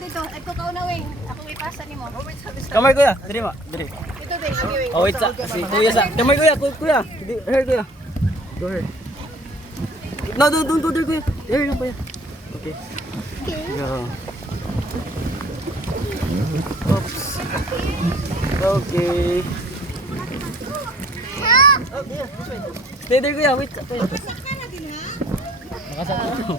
Dito. Ito kaunawing. Ako ipasa ni mo. Kamay kuya, diri ma, diri. Ito din, ang viewing. Oh wait sa, si kuya sa. Kamay kuya, kuya. Here kuya. Go here. No, don't go there kuya. There lang kuya. Okay. Go. Oops. Okay. Okay, this way. Stay there kuya, wait. Sakta na din ha? Makasakto.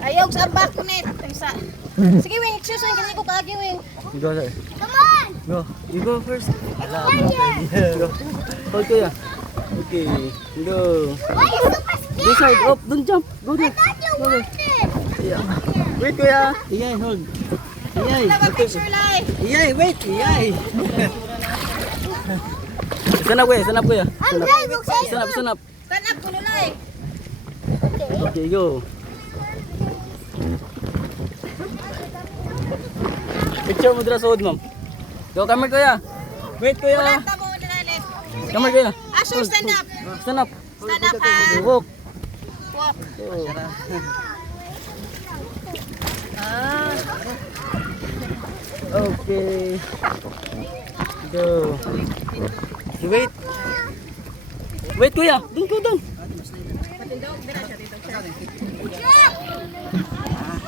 Ayaw sa back net. Isa. Sige wing, excuse me, kasi ko kaagi wing. Go sir. Come on! Go. You go first. Go. Hold kuya. Okay. Go. Why are you super scared? This side up, don't jump. Go there. I thought you Go there. wanted. Yeah. Wait kuya. Iyay, hold. Iyay. Wala ba picture live? Iyay, wait. Iyay. Sanap kuya, sanap kuya. I'm live, okay? Sanap, sanap. Stand up, kulo live. Okay, go. Picture mo dira sa hood, ma'am. Go, camera kuya. Wait kuya. Ulan ta mo nilalim. Camera kuya. Asher, stand up. Stand up. Stand up ha. Walk. Walk. Okay. Go. Wait. Wait kuya. Doon ko doon. Patindog, dira siya dito.